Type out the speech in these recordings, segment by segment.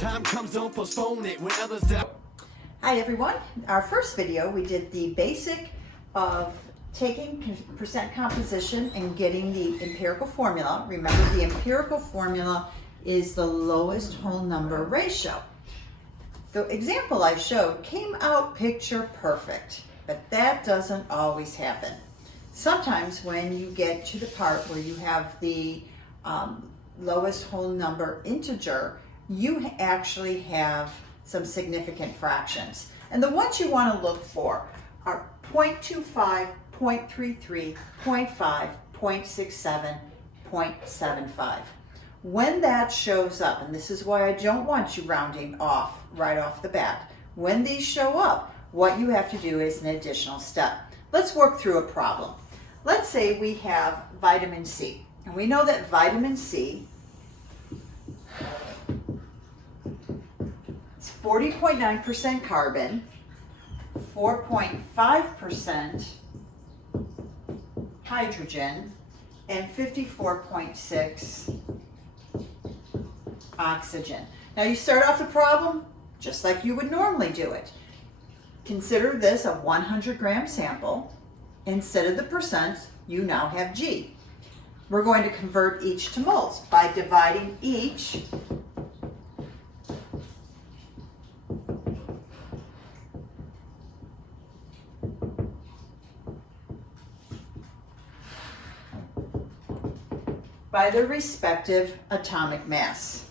time comes, don't postpone it. When others doubt. Hi everyone. Our first video we did the basic of taking percent composition and getting the empirical formula. Remember, the empirical formula is the lowest whole number ratio. The example I showed came out picture perfect, but that doesn't always happen. Sometimes when you get to the part where you have the lowest whole number integer, you actually have some significant fractions. And the ones you want to look for are 0.25, 0.33, 0.5, 0.67, 0.75. When that shows up, and this is why I don't want you rounding off right off the bat, when these show up, what you have to do is an additional step. Let's work through a problem. Let's say we have vitamin C, and we know that vitamin C is 40.9% carbon, 4.5% hydrogen, and 54.6 oxygen. Now you start off the problem just like you would normally do it. Consider this a 100-gram sample. Instead of the percents, you now have G. We're going to convert each to moles by dividing each by their respective atomic mass.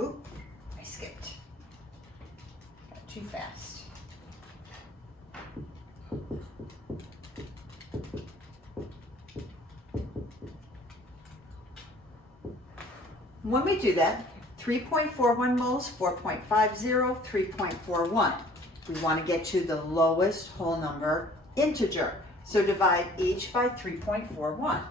Ooh, I skipped. Got too fast. When we do that, 3.41 moles, 4.50, 3.41. We want to get to the lowest whole number integer. So divide each by 3.41.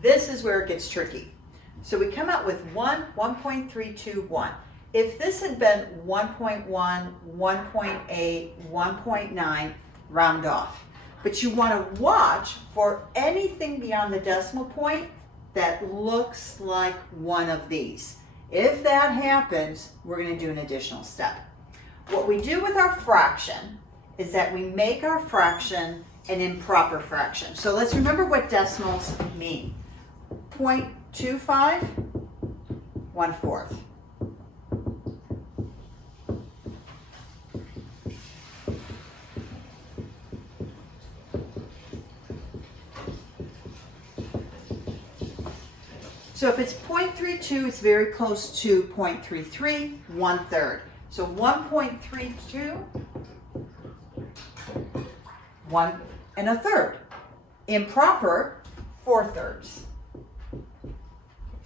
This is where it gets tricky. So we come out with 1.321. If this had been 1.1, 1.8, 1.9, round off. But you want to watch for anything beyond the decimal point that looks like one of these. If that happens, we're going to do an additional step. What we do with our fraction is that we make our fraction an improper fraction. So let's remember what decimals mean. 0.25, 1/4. So if it's 0.32, it's very close to 0.33, 1/3. So 1.32, 1 1/3. Improper, 4/3. So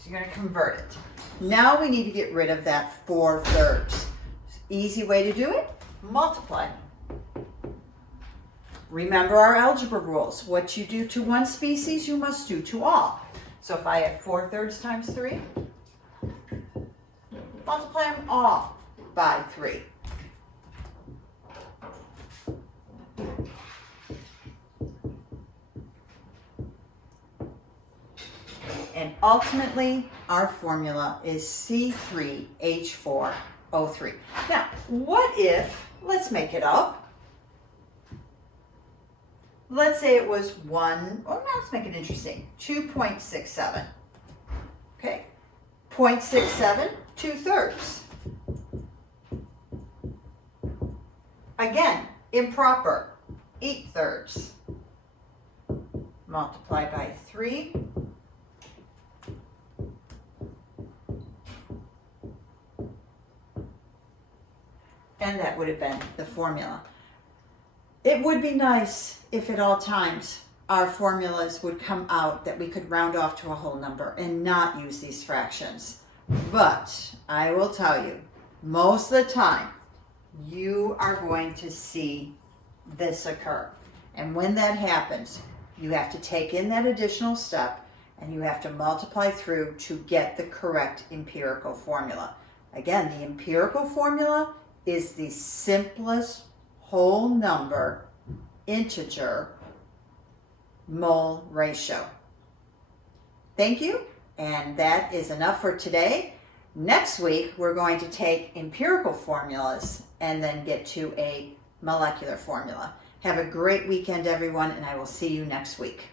you're going to convert it. Now we need to get rid of that 4/3. Easy way to do it, multiply. Remember our algebra rules. What you do to one species, you must do to all. So if I have 4/3 times 3, multiply them all by 3. And ultimately, our formula is C3H4O3. Now, what if, let's make it up. Let's say it was let's make it interesting, 2.67. Okay, 0.67, 2/3. Again, improper, 8/3. Multiply by 3. And that would have been the formula. It would be nice if at all times our formulas would come out that we could round off to a whole number and not use these fractions. But I will tell you, most of the time, you are going to see this occur. And when that happens, you have to take in that additional step and you have to multiply through to get the correct empirical formula. Again, the empirical formula is the simplest whole number integer mole ratio. Thank you, and that is enough for today. Next week, we're going to take empirical formulas and then get to a molecular formula. Have a great weekend, everyone, and I will see you next week.